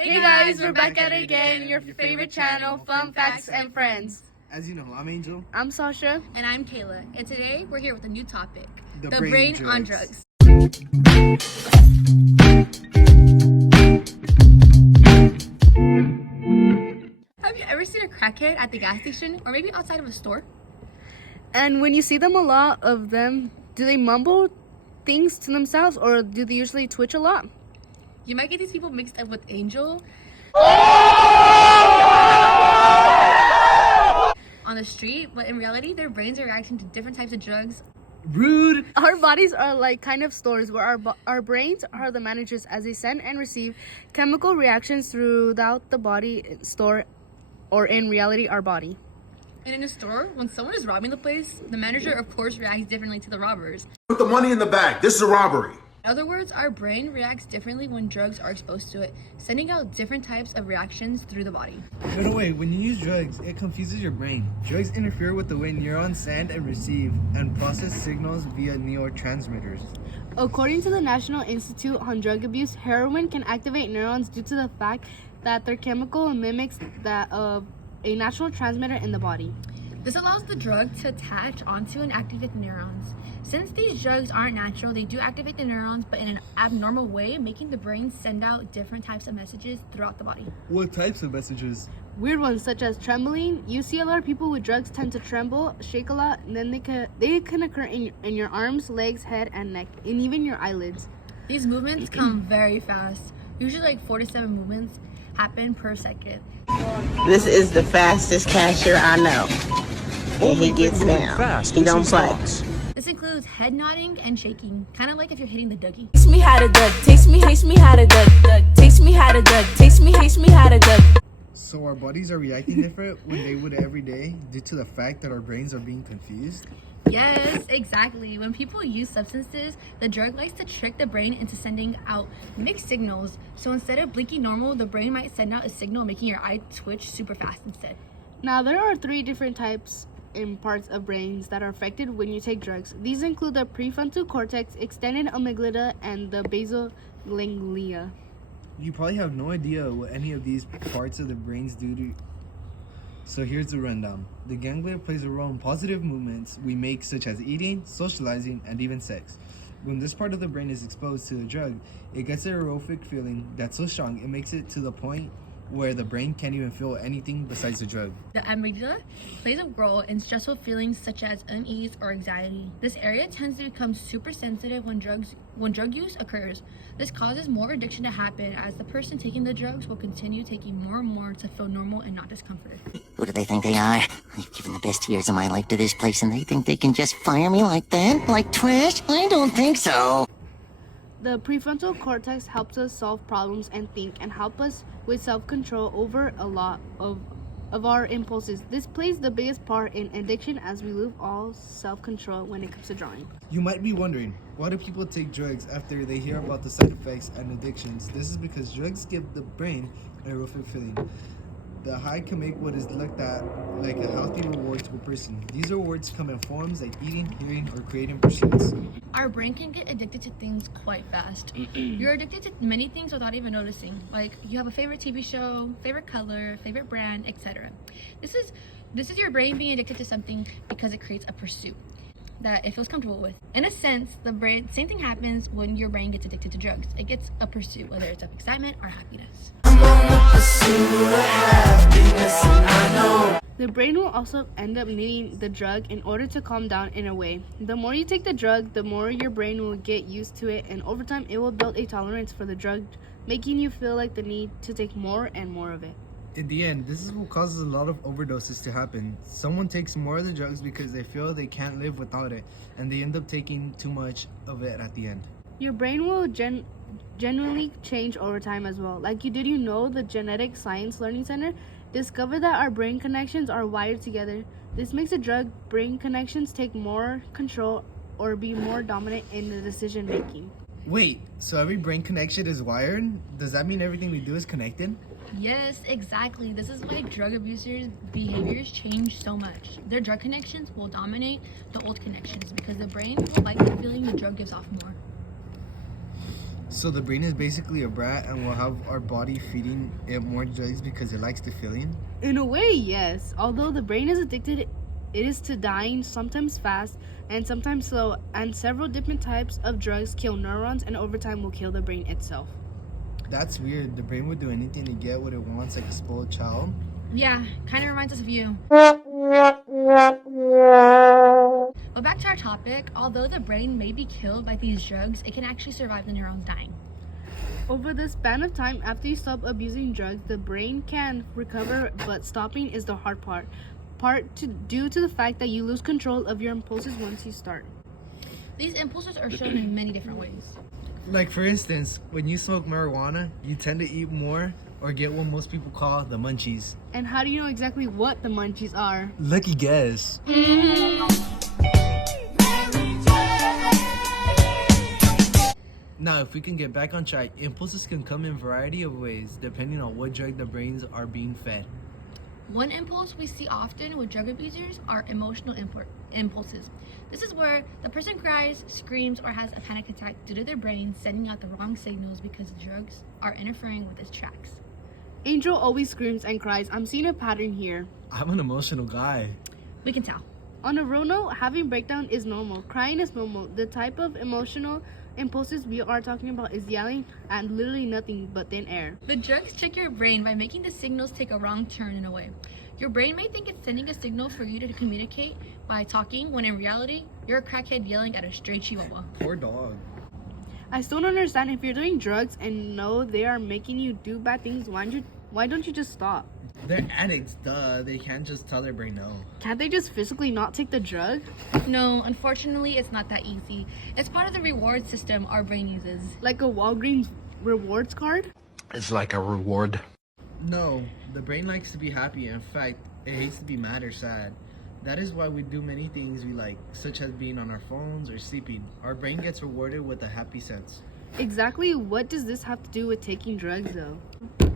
Hey guys, we're back at it again, your favorite channel, Fun Facts and Friends. As you know, I'm Angel. I'm Sasha. And I'm Kayla. And today we're here with a new topic. The brain brain on drugs. drugs. Have you ever seen a crackhead at the gas station or maybe outside of a store? And when you see them, a lot of them, do they mumble things to themselves or do they usually twitch a lot? You might get these people mixed up with Angel on the street, but in reality, their brains are reacting to different types of drugs. Rude. Our bodies are like kind of stores where our brains are the managers as they send and receive chemical reactions throughout the body store, or in reality, our body. And in a store, when someone is robbing the place, the manager, of course, reacts differently to the robbers. Put the money in the bag. This is a robbery. In other words, our brain reacts differently when drugs are exposed to it, sending out different types of reactions through the body. By the way, when you use drugs, it confuses your brain. Drugs interfere with the way neurons send and receive and process signals via neurotransmitters. According to the National Institute on Drug Abuse, heroin can activate neurons due to the fact that their chemical mimics that of a natural transmitter in the body. This allows the drug to attach onto and activate the neurons. Since these drugs aren't natural, they do activate the neurons, but in an abnormal way, making the brain send out different types of messages throughout the body. What types of messages? Weird ones such as trembling. You see a lot of people with drugs tend to tremble, shake a lot, and then they can occur in your arms, legs, head, and neck, and even your eyelids. These movements come very fast. Usually like 4 to 7 movements happen per second. This is the fastest cashier I know. And he gets down. He don't play. This includes head nodding and shaking, kind of like if you're hitting the Dougie. Taste me how to duck, taste me how to duck, taste me how to duck, taste me how to duck. So our bodies are reacting different when they would every day due to the fact that our brains are being confused? Yes, exactly. When people use substances, the drug likes to trick the brain into sending out mixed signals. So instead of blinking normal, the brain might send out a signal making your eye twitch super fast instead. Now, there are 3 different types in parts of brains that are affected when you take drugs. These include the prefrontal cortex, extended amygdala, and the basal ganglia. You probably have no idea what any of these parts of the brains do to. So here's the rundown. The ganglia plays a role in positive movements we make, such as eating, socializing, and even sex. When this part of the brain is exposed to the drug, it gets a euphoric feeling that's so strong it makes it to the point where the brain can't even feel anything besides the drug. The amygdala plays a role in stressful feelings such as unease or anxiety. This area tends to become super sensitive when drug use occurs. This causes more addiction to happen, as the person taking the drugs will continue taking more and more to feel normal and not discomforted. Who do they think they are? I've given the best years of my life to this place and they think they can just fire me like that? Like trash? I don't think so. The prefrontal cortex helps us solve problems and think, and help us with self-control over a lot of our impulses. This plays the biggest part in addiction, as we lose all self-control when it comes to drawing. You might be wondering, why do people take drugs after they hear about the side effects and addictions? This is because drugs give the brain a euphoric feeling. The high can make what is looked at like a healthy reward to a person. These rewards come in forms like eating, hearing, or creating pursuits. Our brain can get addicted to things quite fast. You're addicted to many things without even noticing. Like, you have a favorite TV show, favorite color, favorite brand, etc. This is your brain being addicted to something because it creates a pursuit that it feels comfortable with. In a sense, same thing happens when your brain gets addicted to drugs. It gets a pursuit, whether it's of excitement or happiness. The brain will also end up needing the drug in order to calm down in a way. The more you take the drug, the more your brain will get used to it, and over time it will build a tolerance for the drug, making you feel like the need to take more and more of it. In the end, this is what causes a lot of overdoses to happen. Someone takes more of the drugs because they feel they can't live without it, and they end up taking too much of it at the end. Your brain will genuinely change over time as well. Like, did you know the Genetic Science Learning Center discovered that our brain connections are wired together? This makes the drug brain connections take more control or be more dominant in the decision making. Wait, so every brain connection is wired? Does that mean everything we do is connected? Yes, exactly. This is why drug abusers' behaviors change so much. Their drug connections will dominate the old connections because the brain will like the feeling the drug gives off more. So the brain is basically a brat, and we'll have our body feeding it more drugs because it likes the feeling. In a way, yes. Although the brain is addicted, it is to dying, sometimes fast and sometimes slow, and several different types of drugs kill neurons and over time will kill the brain itself. That's weird. The brain would do anything to get what it wants, like a spoiled child. Yeah, kind of reminds us of you. But back to our topic, although the brain may be killed by these drugs, it can actually survive the neurons dying. Over the span of time after you stop abusing drugs, the brain can recover, but stopping is the hard part. Due to the fact that you lose control of your impulses once you start. These impulses are shown in many different ways. Like for instance, when you smoke marijuana, you tend to eat more or get what most people call the munchies. And how do you know exactly what the munchies are? Lucky guess. Now, if we can get back on track, impulses can come in a variety of ways depending on what drug the brains are being fed. One impulse we see often with drug abusers are emotional impulses. This is where the person cries, screams, or has a panic attack due to their brain sending out the wrong signals because the drugs are interfering with its tracks. Angel always screams and cries. I'm seeing a pattern here. I'm an emotional guy. We can tell. On a real note, having breakdown is normal. Crying is normal. The type of emotional impulses we are talking about is yelling and literally nothing but thin air. The drugs trick your brain by making the signals take a wrong turn in a way. Your brain may think it's sending a signal for you to communicate by talking, when in reality, you're a crackhead yelling at a stray chihuahua. Poor dog. I still don't understand, if you're doing drugs and know they are making you do bad things, why don't you just stop? They're addicts, duh. They can't just tell their brain no. Can't they just physically not take the drug? No, unfortunately, it's not that easy. It's part of the reward system our brain uses. Like a Walgreens rewards card? It's like a reward. No, the brain likes to be happy. In fact, it hates to be mad or sad. That is why we do many things we like, such as being on our phones or sleeping. Our brain gets rewarded with a happy sense. Exactly what does this have to do with taking drugs though?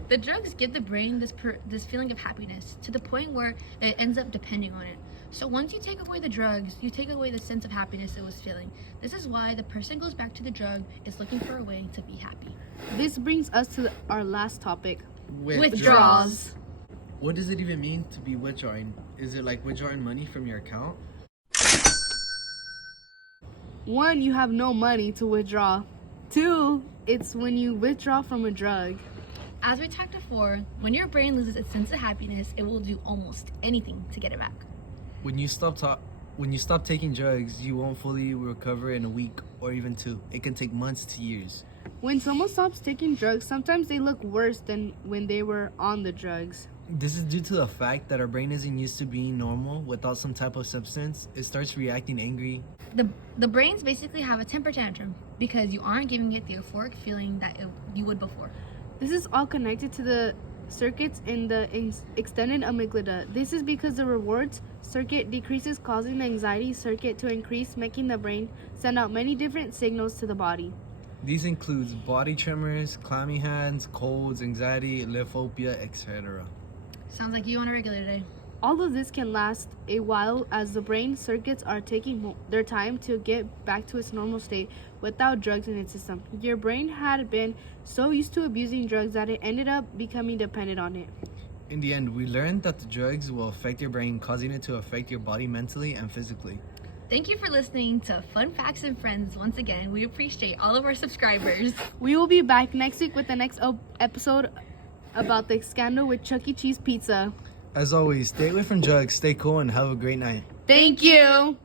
The drugs give the brain this feeling of happiness to the point where it ends up depending on it. So once you take away the drugs, you take away the sense of happiness it was feeling. This is why the person goes back to the drug, is looking for a way to be happy. This brings us to our last topic. Withdrawals. What does it even mean to be withdrawing? Is it like withdrawing money from your account? 1, you have no money to withdraw. 2, it's when you withdraw from a drug. As we talked before, when your brain loses its sense of happiness, it will do almost anything to get it back. When you stop taking drugs, you won't fully recover in a week or even 2. It can take months to years. When someone stops taking drugs, sometimes they look worse than when they were on the drugs. This is due to the fact that our brain isn't used to being normal without some type of substance. It starts reacting angry. The brains basically have a temper tantrum because you aren't giving it the euphoric feeling that you would before. This is all connected to the circuits in the extended amygdala. This is because the rewards circuit decreases, causing the anxiety circuit to increase, making the brain send out many different signals to the body. These includes body tremors, clammy hands, colds, anxiety, lymphopia, etc. Sounds like you on a regular today. All of this can last a while as the brain circuits are taking their time to get back to its normal state without drugs in its system. Your brain had been so used to abusing drugs that it ended up becoming dependent on it. In the end, we learned that the drugs will affect your brain, causing it to affect your body mentally and physically. Thank you for listening to Fun Facts and Friends once again. We appreciate all of our subscribers. We will be back next week with the next episode about the scandal with Chuck E. Cheese Pizza. As always, stay away from drugs, stay cool, and have a great night. Thank you.